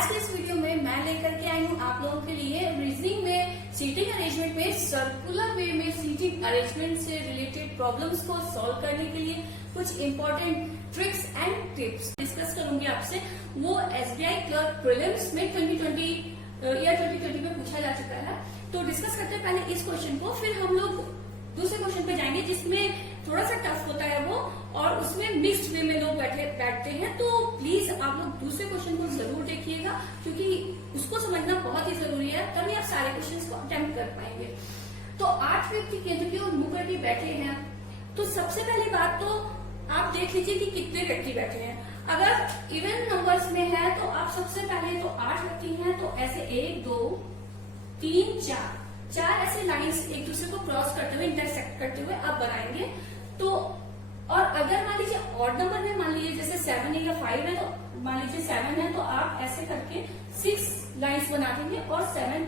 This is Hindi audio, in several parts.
आज के इस वीडियो में मैं लेकर के आई हूँ आप लोगों के लिए रीजनिंग में सीटिंग अरेंजमेंट में सर्कुलर वे में सीटिंग अरेंजमेंट से रिलेटेड प्रॉब्लम्स को सॉल्व करने के लिए कुछ important tricks and tips discuss करूंगी आपसे। वो एसबीआई क्लर्क प्रीलिम्स में 2020 में पूछा जा चुका है। तो डिस्कस करते हैं पहले इस क्वेश्चन को, फिर हम लोग दूसरे क्वेश्चन पे जाएंगे जिसमें थोड़ा सा टफ होता है वो, और उसमें मिक्स्ड वे में लोग बैठते हैं। तो प्लीज आप लोग दूसरे क्वेश्चन को जरूर देखिएगा क्योंकि उसको समझना बहुत ही जरूरी है, तभी आप सारे क्वेश्चंस को अटेम्प्ट कर पाएंगे। तो 8 व्यक्ति केंद्र की ओर मुंह करके बैठे हैं। तो सबसे पहली बात तो आप देख लीजिए कि कितने व्यक्ति बैठे हैं। अगर इवन नंबर्स में है तो आप सबसे पहले तो 8 व्यक्ति हैं, तो ऐसे 1 2 3 4 ऐसे लाइंस एक दूसरे को क्रॉस करते हुए इंटरसेक्ट करते हुए आप बनाएंगे। तो और अगर मान लीजिए ऑड नंबर में मान लीजिए जैसे 7 है या 5 है, तो मान लीजिए 7 है तो आप ऐसे करके 6 लाइंस बना देंगे और 7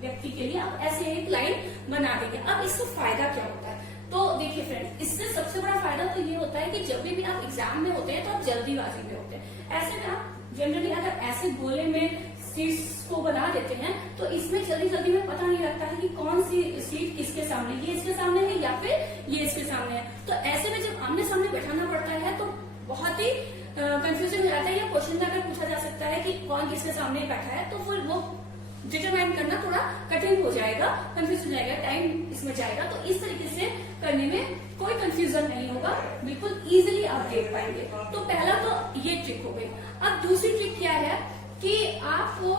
व्यक्ति के लिए आप ऐसे एक लाइन बना देंगे। अब इससे फायदा क्या होता है? तो देखिए फ्रेंड्स, इससे सबसे बड़ा फायदा तो ये होता है कि जब भी आप एग्जाम में होते हैं तो आप जल्दीबाजी में होते हैं। ऐसे में आप जनरली अगर ऐसे गोले में सीट्स को बना देते हैं तो इसमें जल्दी जल्दी में पता नहीं लगता है कि कौन सी सीट किसके सामने, ये इसके सामने है या फिर ये इसके सामने है। तो ऐसे में जब आमने सामने बैठाना पड़ता है तो बहुत ही कंफ्यूजन हो जाता है, या क्वेश्चन में अगर पूछा जा सकता है कि कौन किसके सामने बैठा है, तो फिर वो डिटरमाइन करना थोड़ा कठिन हो जाएगा, कंफ्यूज हो जाएगा, टाइम इसमें जाएगा। तो इस तरीके से करने में कोई कंफ्यूजन नहीं होगा, बिल्कुल इजीली आप देख पाएंगे। तो पहला तो ये ट्रिक हो गई। अब दूसरी ट्रिक क्या है कि आपको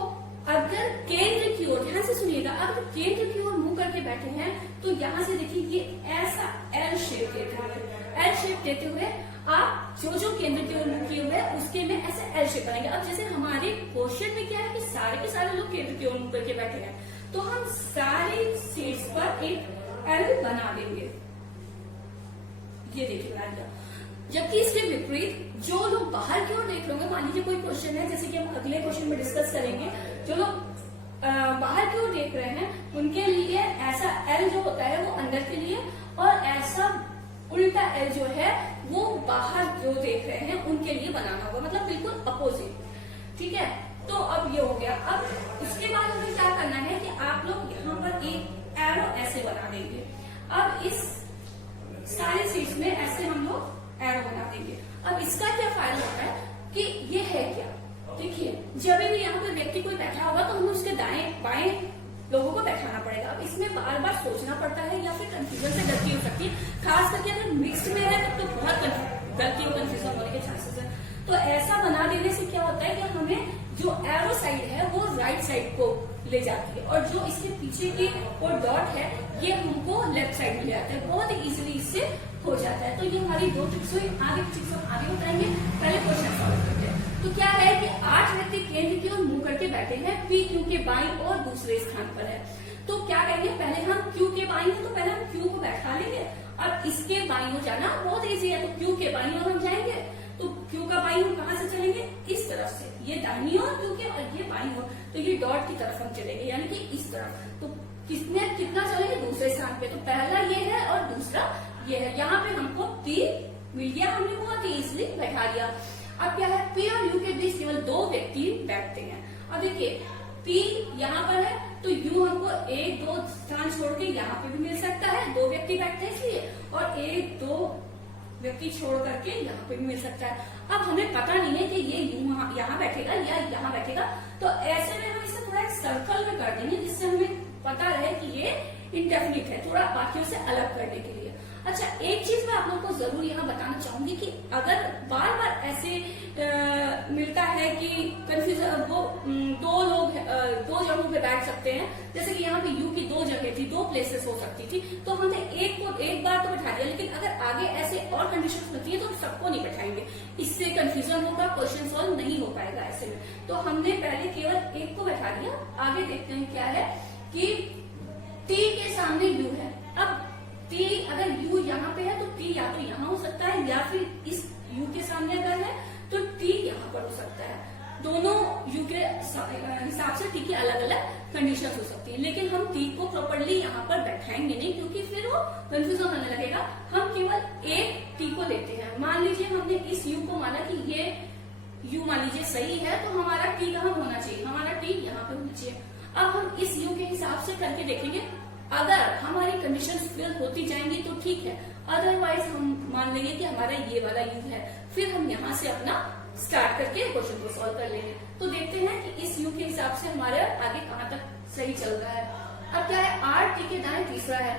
अगर केंद्र की ओर, ध्यान से सुनिएगा, अगर केंद्र की ओर मुंह करके बैठे हैं तो यहाँ से देखिए ये ऐसा एल शेप देते हुए आप जो केंद्र की ओर मुंह किए हुए उसके में ऐसे एल शेप बनाएंगे। अब जैसे हमारे क्वेश्चन में क्या है कि सारे के सारे लोग केंद्र की ओर मुंह करके बैठे हैं, तो हम सारी सीट्स पर एक एल बना देंगे। ये देखिए बना दिया। जबकि इसके विपरीत जो लोग बाहर की ओर देख रहे होंगे, मान लीजिए कोई क्वेश्चन है जैसे कि हम अगले क्वेश्चन में डिस्कस करेंगे, जो लोग बाहर की ओर देख रहे हैं उनके लिए ऐसा एल जो होता है वो अंदर के लिए, और ऐसा उल्टा एल जो है वो बाहर जो देख रहे हैं उनके लिए बनाना होगा, मतलब बिल्कुल अपोजिट। ठीक है, तो अब ये हो गया। अब उसके बाद हमें क्या करना है कि आप लोग यहाँ पर एक एरो ऐसे बना देंगे। अब इस सारे सीट्स में ऐसे हम लोग एरो बना देंगे। अब इसका क्या फायदा होता है कि ये है क्या, देखिए जब भी यहाँ पर व्यक्ति कोई बैठा होगा तो हमें उसके दाएं बाएं लोगों को बैठाना पड़ेगा। अब इसमें बार बार सोचना पड़ता है या फिर कंफ्यूजन से गलती हो सकती है, खास करके अगर मिक्स्ड में है तब तो बहुत गलती और कंफ्यूजन होने के चांसेस है। तो ऐसा बना देने से क्या होता है कि हमें जो एरो साइड है वो राइट साइड को ले जाती है, और जो इसके पीछे की और डॉट है ये हमको लेफ्ट साइड में ले आता है। बहुत इजीली इससे हो जाता है। तो ये हमारी 2 ट्रिक्स हुई। आगे ट्रिक्स हम आगे बताएंगे, पहले क्वेश्चन सॉल्व करते हैं। तो क्या है कि 8 व्यक्ति केंद्र की ओर मुंह करके बैठे हैं, पी क्यू के बाईं और दूसरे स्थान पर है। तो क्या करेंगे, पहले हम क्यू के बाईं है तो पहले हम क्यू को बैठा लेंगे। अब इसके बाईं ओर जाना बहुत ईजी है, तो क्यू के बाईं ओर हम जाएंगे। तो क्यू का बाईं ओर कहाँ से चलेंगे, इस तरफ से, ये दाहिनी ओर क्यू के और ये बाईं ओर, तो ये डॉट की तरफ हम चलेंगे, यानी कि इस तरफ। तो कितना चलेंगे, दूसरे स्थान पे। तो पहला ये है और दूसरा ये है। यहाँ पे हमको पी मिल गया, हमने बहुत इजीली बैठा दिया। अब क्या है, पी और यू के बीच केवल 2 व्यक्ति बैठते हैं। अब देखिए पी यहाँ पर है तो यू हमको 1 2 स्थान छोड़ के यहाँ पे भी मिल सकता है, 2 व्यक्ति बैठते हैं इसलिए, और 1 2 व्यक्ति छोड़ करके यहाँ पे भी मिल सकता है। अब हमें पता नहीं है कि ये यू यहाँ बैठेगा या यहाँ बैठेगा, तो ऐसे में हम इसे थोड़ा एक सर्कल में कर देंगे जिससे हमें पता रहे कि ये इंडेफिनिट है, थोड़ा बाकियों से अलग करने के लिए। अच्छा, एक चीज मैं आप लोग को जरूर यहाँ बताना चाहूंगी कि अगर बार बार ऐसे मिलता है कि कंफ्यूजन, वो 2 जगहों पे बैठ सकते हैं, जैसे कि यहाँ पे यू की 2 जगह थी, 2 प्लेसेस हो सकती थी, तो हमने एक को एक बार तो बैठा दिया, लेकिन अगर आगे ऐसे और कंडीशन होती है तो सबको नहीं बैठाएंगे, इससे कंफ्यूजन होगा, क्वेश्चन सॉल्व नहीं हो पाएगा ऐसे में। तो हमने पहले केवल एक को बैठा दिया। आगे देखते हैं क्या है कि टी के सामने यू है। अब टी अगर यू यहाँ पे है तो टी या तो यहाँ हो सकता है, या फिर इस यू के सामने अगर है तो टी यहाँ पर हो सकता है। दोनों यू के हिसाब से टी की अलग अलग कंडीशन हो सकती है, लेकिन हम टी को प्रॉपरली यहाँ पर बैठाएंगे नहीं क्योंकि फिर वो कंफ्यूजन होने लगेगा। हम केवल एक टी को लेते हैं। मान लीजिए हमने इस यू को माना कि ये यू मान लीजिए सही है, तो हमारा टी कहाँ होना चाहिए, हमारा टी यहाँ पे होना चाहिए। अब हम इस यू के हिसाब से करके देखेंगे, अगर हमारी कंडीशन फिल होती जाएंगी तो ठीक है, अदरवाइज हम मान लेंगे कि हमारा ये वाला यू है, फिर हम यहाँ से अपना स्टार्ट करके क्वेश्चन को सॉल्व कर लेंगे। तो देखते हैं कि इस यू के हिसाब से हमारे आगे कहाँ तक सही चल रहा है। अब क्या है, आर टी के दाएं तीसरा है,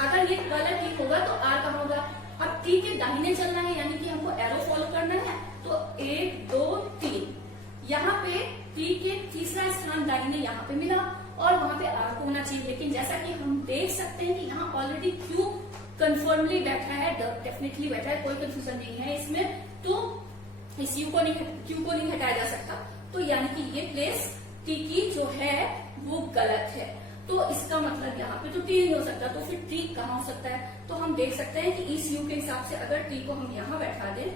अगर ये वाला टी होगा तो आर कहाँ होगा, अब टी के दाहिने चलना है, यानी कि हमको एरो फॉलो करना है, तो 1 2 3 यहाँ पे टी के तीसरा स्थान दाहिने यहाँ पे मिला और वहां पे आर को होना चाहिए। लेकिन जैसा कि हम देख सकते हैं कि यहाँ ऑलरेडी क्यू कंफर्मली बैठा है, डेफिनेटली बैठा है, कोई कंफ्यूजन नहीं है इसमें, तो इस यू को नहीं, क्यू को नहीं हटाया जा सकता, तो यानी कि ये प्लेस टी की जो है वो गलत है। तो इसका मतलब यहाँ पे तो टी नहीं हो सकता, तो फिर टी कहाँ हो सकता है, तो हम देख सकते हैं कि इस यू के हिसाब से अगर टी को हम यहाँ बैठा दें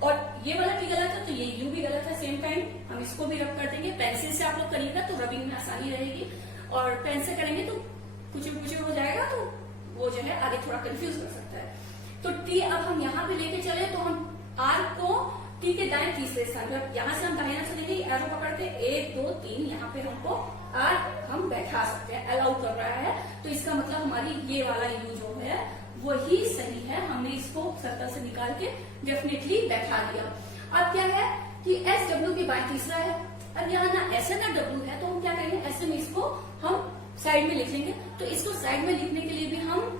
और ये वाला टी गलत है तो ये यू भी गलत है, सेम टाइम हम इसको भी रब कर देंगे। पेंसिल से आप लोग करिएगा तो रबिंग में आसानी रहेगी, और पेन से करेंगे तो कुछ हो जाएगा, तो वो जो है आगे थोड़ा कंफ्यूज कर सकता है। तो टी अब हम यहाँ पे लेके चले तो हम आर को टी के दाएं तीसरे स्थान पर, यहाँ से हम दाहिना चलेंगे, एरो पकड़ के 1 2 3 यहाँ पे हमको आर हम बैठा सकते हैं, अलाउ कर रहा है, तो इसका मतलब हमारी ये वाला यू जो है वही सही है, हमने इसको सर्कल से निकाल के डेफिनेटली बैठा दिया। अब क्या है कि एस डब्ल्यू के बाएं तीसरा है, अब यहाँ ना एस है ना डब्ल्यू है, तो हम क्या करेंगे, ऐसे में इसको हम साइड में लिख लेंगे। तो इसको साइड में लिखने के लिए भी हम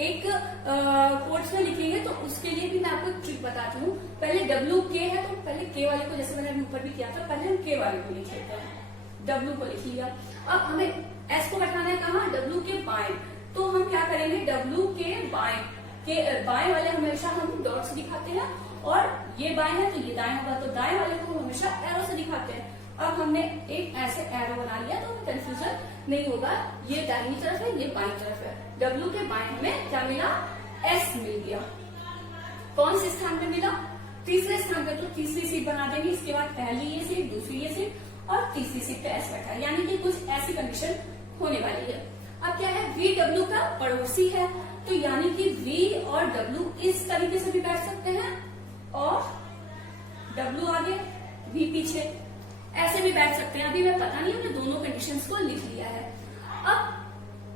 एक कोट्स में लिखेंगे, तो उसके लिए भी मैं आपको एक ट्रिक बताती हूँ। पहले डब्ल्यू के है तो पहले के वाले को, जैसे मैंने ऊपर भी किया था, पहले हम के वाले को लिख लेते हैं, डब्ल्यू को लिख लिया। अब हमें एस को बैठाना है कहाँ, डब्ल्यू के बाएं, तो हम क्या करेंगे, डब्ल्यू के बाएं वाले हमेशा हम डॉट से दिखाते हैं, और ये बाएं है तो ये दाएं होगा, तो दाएं वाले को हमेशा एरो से दिखाते हैं। अब हमने एक ऐसे एरो बना लिया तो कंफ्यूजन नहीं होगा, ये दाहिनी तरफ है, ये बाईं तरफ है। डब्ल्यू के बाएं हमें क्या मिला, एस मिल गया। कौन से स्थान पे मिला, तीसरे स्थान पे, तो तीसरी सीट बना देंगे। इसके बाद पहली ये सीट, दूसरी ये सीट और तीसरी सीट पे एस बैठा है, यानी कि कुछ ऐसी कंडीशन होने वाली है। अब क्या है, वी डब्ल्यू का पड़ोसी है, तो यानी कि वी और डब्ल्यू इस तरीके से भी बैठ सकते हैं, और डब्ल्यू आगे वी पीछे, ऐसे भी बैठ सकते हैं। अभी मैं पता नहीं, हमने दोनों कंडीशंस को लिख लिया है। अब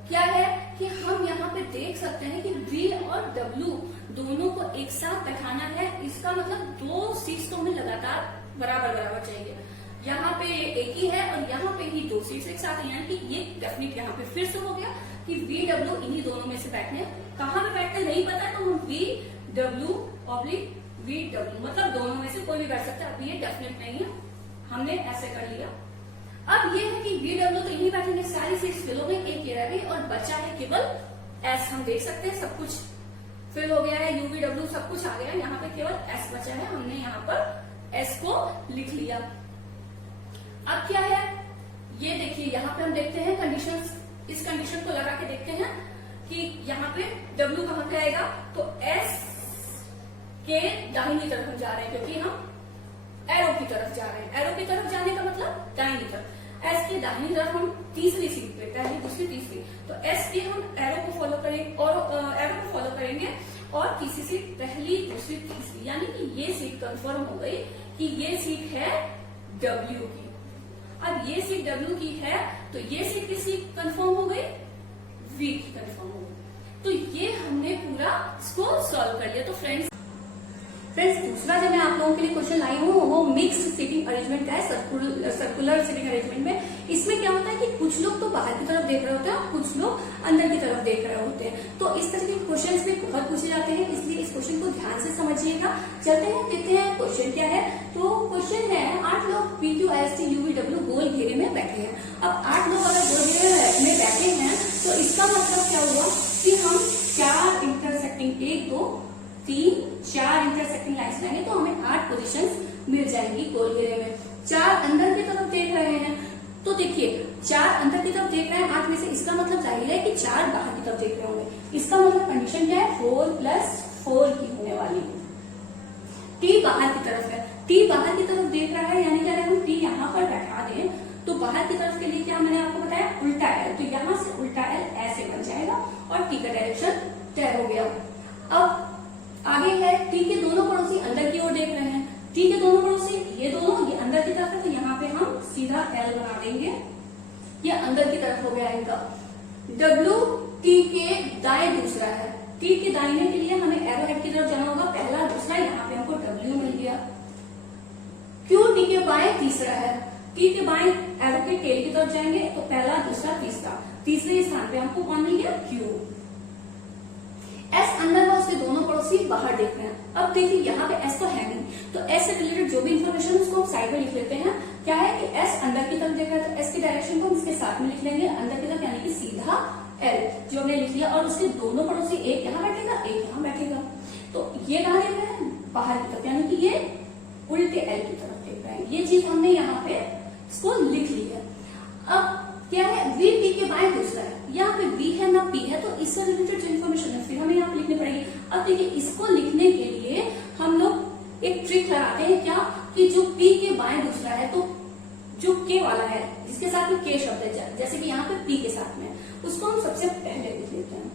क्या है कि हम यहाँ पे देख सकते हैं कि वी और डब्ल्यू दोनों को एक साथ बैठाना है, इसका मतलब दो सीट्स तो हमें लगातार बराबर चाहिए। यहाँ पे एक ही है और यहाँ पे ही दो सीट्स एक साथ है, यानी कि ये डेफिनेट यहाँ पे फिर से हो गया कि वी डब्ल्यू इन्हीं दोनों में से बैठने। कहाँ पे बैठते नहीं पता, तो हम V W oblique V W, मतलब दोनों में से कोई भी बैठ सकता है। अब ये डेफिनेट नहीं है, हमने ऐसे कर लिया। अब ये है कि वी डब्ल्यू तो यही बैठेंगे, सारी सीट्स फिल हो गई, एक ये रह गई और बचा है केवल एस। हम देख सकते हैं सब कुछ फिल हो गया है, यूवी डब्ल्यू सब कुछ आ गया, यहाँ पे केवल एस बचा है, हमने यहाँ पर एस को लिख लिया। अब क्या है, ये देखिए यहाँ पे हम देखते हैं कंडीशंस, इस कंडीशन को लगा के देखते हैं कि यहाँ पे डब्ल्यू कहाँ पे आएगा, तो एस के दाहिनी तरफ हम जा रहे हैं, क्योंकि हम एरो की तरफ जा रहे हैं। एरो की तरफ जाने का मतलब दाहिनी तरफ, एस के दाहिनी तरफ हम तीसरी सीट पे, पहली दूसरी तीसरी, तो एस के हम एरो को फॉलो करेंगे और एरो को फॉलो करेंगे और तीसरी सीट पहली दूसरी तीसरी, यानी कि ये सीट कंफर्म हो गई कि ये सीट है डब्ल्यू की। अब ये सीट डब्ल्यू की है तो ये सीट किसकी कंफर्म हो गई, वी की कंफर्म हो गई। तो ये हमने पूरा इसको सॉल्व कर लिया। तो फ्रेंड्स दूसरा जो मैं आप लोगों के लिए क्वेश्चन लाई हूँ वो मिक्स सीटिंग अरेंजमेंट का है, सर्कुलर सीटिंग अरेंजमेंट में। इसमें क्या होता है कि कुछ लोग तो बाहर की तरफ देख रहे होते हैं और कुछ लोग अंदर की तरफ देख रहे होते हैं, तो इस तरह के क्वेश्चन भी बहुत पूछे जाते हैं, इसलिए इस क्वेश्चन को ध्यान से समझिएगा। चलते हैं, देखते हैं क्वेश्चन क्या है। तो क्वेश्चन है 8 लोग P Q S T UV W गोल घेरे में बैठे हैं। अब 8 लोग अगर गोल घेरे में बैठे हैं तो इसका मतलब क्या हुआ कि हम 4 इंटरसेक्टिंग 1 2 3 4 इंटरसेक्टिंग लाइन्स बनाएंगे तो हमें 8 पोजीशंस मिल जाएंगी गोल घेरे में। 4 अंदर की तरफ देख रहे हैं, तो देखिए 4 अंदर की तरफ देख रहे हैं 8 में से, इसका मतलब जाहिर है कि 4 बाहर की तरफ देख रहे होंगे। इसका मतलब कंडीशन क्या है, 4 + 4 की होने वाली। टी बाहर की तरफ है, टी बाहर की तरफ देख रहा है, यानी कि अगर हम टी यहाँ पर बैठा दें तो बाहर की तरफ के लिए क्या मैंने आपको बताया, उल्टा एल, तो यहाँ से उल्टा एल ऐसे बन जाएगा और टी का डायरेक्शन तय हो गया। अब आगे है टी के दोनों पड़ोसी अंदर की ओर देख रहे हैं, टी के दोनों पड़ोसी ये दोनों, ये अंदर की तरफ है, तो यहाँ पे हम सीधा एल बना देंगे, ये अंदर की तरफ हो गया इनका। डब्ल्यू टी के दाएं दूसरा है, टी के दाहिने के लिए हमें एरो हेड की तरफ जाना होगा, पहला दूसरा, यहाँ पे हमको डब्ल्यू मिल गया। क्यू टी के बाएं तीसरा है, टी के बाएं एरो के टेल की तरफ जाएंगे तो पहला दूसरा तीसरा, तीसरे स्थान पे हमको कौन मिल गया, क्यू। एस अंदर व उसके दोनों पड़ोसी बाहर देख रहे हैं। अब देखिए यहाँ पे एस तो है नहीं, तो एस से रिलेटेड जो भी इंफॉर्मेशन उसको हम साइड में लिख लेते हैं। क्या है कि एस अंदर की तरफ देख रहा है, तो एस की डायरेक्शन को हम इसके साथ में लिख लेंगे, अंदर की तरफ यानी कि सीधा एल जो हमने लिख लिया, और उसके दोनों पड़ोसी एक यहाँ बैठेगा, एक यहाँ बैठेगा। तो ये कहाँ देख रहे हैं, बाहर की तरफ, यानी कि ये उल्टे एल की तरफ देख रहे हैं। ये चीज हमने यहाँ पे इसको लिख ली है। अब क्या है, वी पी के बाएं दूसरा है, यहाँ पे वी है ना पी है, तो इससे रिलेटेड जो इन्फॉर्मेशन है फिर हमें यहाँ पे लिखनी पड़ेगी। अब देखिए इसको लिखने के लिए हम लोग एक ट्रिक लगाते हैं, क्या कि जो पी के बाएं दूसरा है, तो जो के वाला है जिसके साथ में के शब्द है, जैसे कि यहाँ पे पी के साथ में, उसको हम सबसे पहले लिख लेते हैं।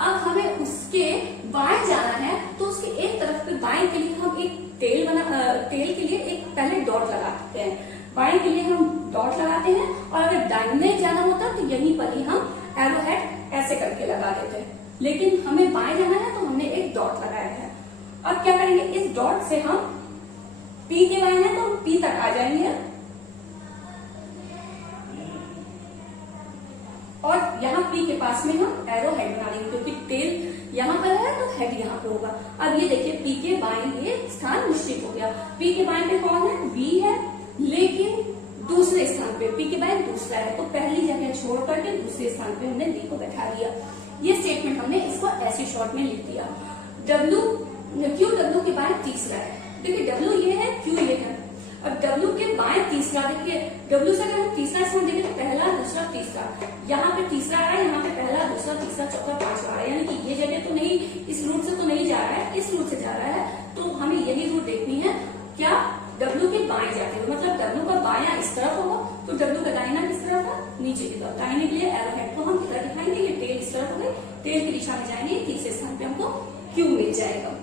अब हमें उसके बाएं जाना है, तो उसके एक तरफ पे बाएं के लिए हम एक टेल के लिए एक पहले डॉट लगाते हैं, बाएं के लिए हम डॉट लगाते हैं, और अगर दाहिने जाना होता तो यहीं पर ही हम एरो हेड ऐसे करके लगा देते हैं, लेकिन हमें बाएं जाना है तो हमने एक डॉट लगाया है। अब क्या करेंगे, इस डॉट से हम पी के बाएं है तो हम पी तक आ जाएंगे, और यहाँ पी के पास में हम एरो हेड बना देंगे, क्योंकि टेल यहाँ पर है तो हेड यहाँ पे होगा। अब ये देखिए पी के बाएं ये स्थान निश्चित हो गया। पी के बाएं पे कौन है, वी है, लेकिन दूसरे स्थान पे पी के बाएं दूसरा है, तो पहली जगह छोड़ करके दूसरे स्थान पे हमने वी को बैठा दिया। ये स्टेटमेंट हमने इसको ऐसे शॉर्ट में लिख दिया। क्यू डब्ल्यू के बाएं तीसरा है, देखिए डब्ल्यू ये है, क्यू ये है। अब डब्ल्यू के बाएं तीसरा, देखिए डब्ल्यू से अगर हम तीसरा स्थान देखें तो पहला दूसरा तीसरा, यहाँ पे तीसरा आ रहा है, यहाँ पे पहला दूसरा तीसरा चौथा पांचवा आ रहा है, यानी कि ये जगह तो नहीं, इस रूट से तो नहीं जा रहा है, इस रूट से जा रहा है, तो हमें यही रूट देखनी है। क्या, डब्ल्यू के बाएं जाते हुए, मतलब डब्ल्यू का बायां इस तरफ होगा, तो डब्ल्यू का दाहिना किस तरफ था, नीचे की तरफ। दाहिने के लिए एरो हेड को हम इधर दिखाएंगे, ये टेल इस तरफ हो गई, टेल की दिशा में जाएंगे, तीसरे स्थान पे हमको क्यू मिल जाएगा।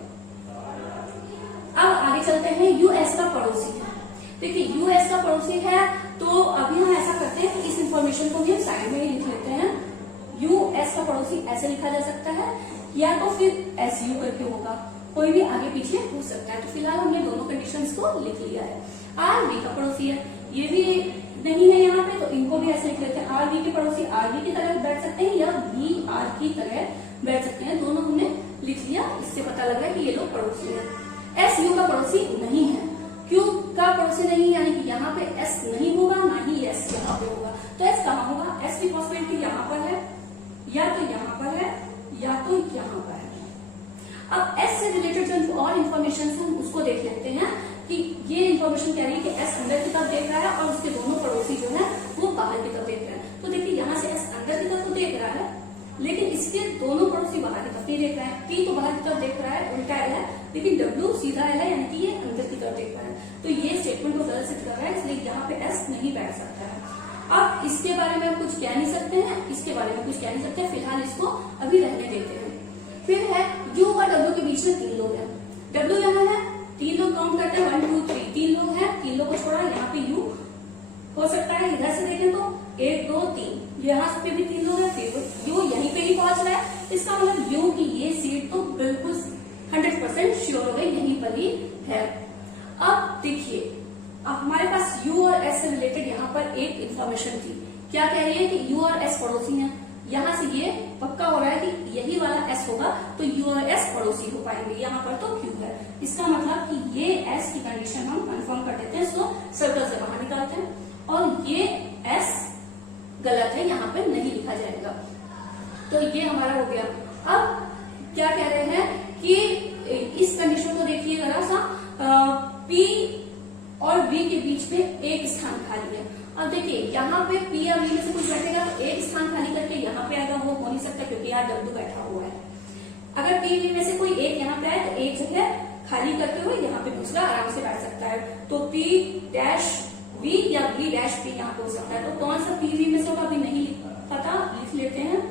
अब आगे चलते हैं, यूएस का पड़ोसी है। देखिए यूएस का पड़ोसी है, तो अभी हम ऐसा करते हैं कि इस इंफॉर्मेशन को भी साइड में ही लिख लेते हैं। यूएस का पड़ोसी ऐसे लिखा जा सकता है, या तो फिर एस यू करके होगा, कोई भी आगे पीछे हो सकता है। तो फिलहाल हमने दोनों कंडीशंस को लिख लिया है। आर वी का पड़ोसी है, ये भी नहीं है यहाँ पे, तो इनको भी ऐसे लिख लेते हैं। आर वी के पड़ोसी आर वी की तरह बैठ सकते हैं, या वी आर की तरह बैठ सकते हैं, दोनों हमने लिख लिया। इससे पता लग रहा है कि ये लोग पड़ोसी है। एस यू का पड़ोसी नहीं है, क्यू का पड़ोसी नहीं, यानी कि यहाँ पे एस नहीं होगा, ना ही एस यहाँ पे होगा। तो एस कहाँ होगा, एस की पॉसिबिलिटी यहाँ पर है, या तो यहाँ पर है, या तो यहाँ पर है। अब एस से रिलेटेड जो और इन्फॉर्मेशन है उसको देख लेते हैं, कि ये इन्फॉर्मेशन कह रही है कि एस अंदर की तरफ देख रहा है, और उसके दोनों पड़ोसी जो है वो बाहर की तरफ देख रहे हैं। तो देखिए यहाँ से एस अंदर की तरफ तो देख रहा है, लेकिन इसके दोनों पड़ोसी बाहर की तरफ नहीं देख रहे हैं। टी तो बाहर की तरफ देख रहा है, उल्टा एल है, लेकिन डब्ल्यू सीधा एल है, यानी कि ये अंदर की तरफ देख रहा है। तो ये स्टेटमेंट को गलत सिद्ध कर रहा है, इसलिए यहाँ पे एस नहीं बैठ सकता है। अब इसके बारे में हम कुछ कह नहीं सकते हैं, इसके बारे में कुछ कह नहीं सकते, फिलहाल इसको अभी रहने देते हैं। फिर है यू और डब्ल्यू के बीच में 3 लोग हैं। डब्ल्यू यहाँ है, 3 लोग काउंट करते हैं, 1 2 3, 3 लोग हैं, 3 लोग को छोड़ा, यहाँ पे यू हो सकता है। इधर से देखें तो 1 2 3, यहाँ पे भी 3 लोग हैं, फिर यू यहीं पे ही पहुंच रहा है। इसका मतलब यू की ये सीट तो बिल्कुल 100% श्योर हो गई, यहीं पर ही है। अब देखिए, अब हमारे पास यू और एस से रिलेटेड यहाँ पर एक इंफॉर्मेशन थी। क्या कह रही है कि यू और एस पड़ोसी हैं। यहाँ से ये पक्का हो रहा है कि यही वाला एस होगा, तो यू और एस पड़ोसी हो पाएंगे। यहाँ पर तो क्यू है, इसका मतलब कि ये एस की कंडीशन हम कंफर्म कर देते हैं, इसको सर्कल से बाहर निकालते हैं, और ये एस गलत है, यहाँ पे नहीं लिखा जाएगा। तो ये हमारा हो गया। अब क्या कह रहे हैं कि इस कंडीशन को देखिए जरा सा, पी और वी के बीच में एक स्थान खाली है। अब देखिए यहाँ पे पी या वी में से कुछ बैठेगा, तो एक स्थान खाली करके यहाँ पे आएगा, वो हो नहीं सकता क्योंकि यहाँ डब्ल्यू बैठा हुआ है। अगर पी वी में से कोई एक यहाँ पे आए, तो एक जगह खाली करते हुए यहाँ पे दूसरा आराम से बैठ सकता है। तो पी डैश वी या वी डैश पी यहाँ पे हो सकता है। तो कौन सा पी वी में से होगा अभी नहीं पता, लिख लेते हैं।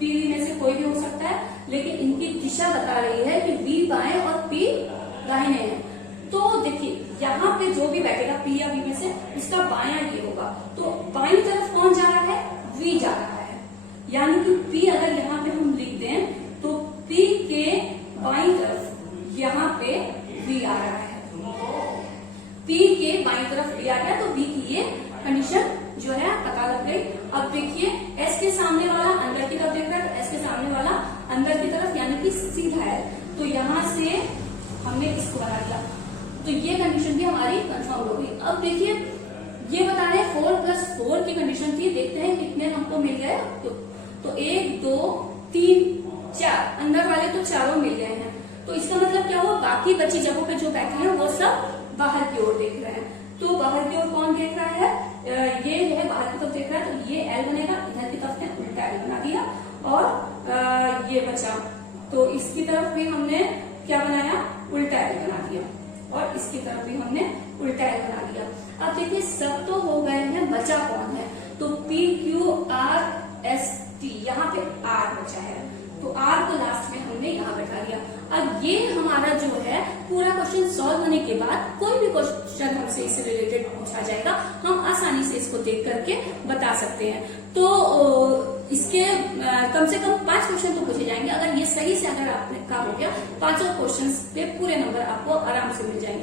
पी वी में से कोई भी हो सकता है, लेकिन इनकी दिशा बता रही है कि वी बाएं और पी दाहिने हैं। तो देखिए यहाँ पे जो भी बैठेगा P या V में से उसका बायां ये होगा, तो बाईं तरफ कौन जा रहा है, V जा रहा है। यानी कि P अगर यहाँ पे हम लिख दें तो P के बाईं तरफ यहाँ पे V आ रहा है, P के बाईं तरफ V आ गया, तो V की ये कंडीशन जो है पता लग गई। अब देखिए S के सामने वाला अंदर की तरफ देख रहा है, तो S के सामने वाला अंदर की तरफ यानी कि सीधा है, तो यहां से हमने इसको बना दिया, तो ये कंडीशन भी हमारी कंफर्म हो गई। अब देखिए ये बता रहे 4 + 4 की कंडीशन थी, देखते हैं कितने हमको मिल गए। तो 1 2 3 4, अंदर वाले तो चारों मिल गए हैं, तो इसका मतलब क्या हुआ, बाकी बची जगहों पे जो बैठे हैं वो सब बाहर की ओर देख रहे हैं। तो बाहर की ओर कौन देख रहा है, ये जो है बाहर की तरफ देख रहा है, तो ये L बनेगा, इधर की तरफ ने उल्टा L बना दिया, और ये बचा, तो इसकी तरफ भी हमने क्या बनाया, उल्टा L बना दिया, और इसकी तरफ भी हमने उल्टा L बना दिया। अब देखिए सब तो हो गए हैं, बचा कौन है, तो P Q R S T, यहाँ पे R बचा है, तो R को लास्ट में हमने यहाँ बैठा दिया। अब ये हमारा जो है पूरा क्वेश्चन सॉल्व होने के बाद कोई भी क्वेश्चन हमसे इससे रिलेटेड पूछा जाएगा, हम आसानी से इसको देख करके बता सकते हैं। तो इसके कम से कम 5 क्वेश्चन तो पूछे जाएंगे। अगर ये सही से अगर आपने काम हो गया, 5 क्वेश्चन पे पूरे नंबर आपको आराम से मिल जाएंगे।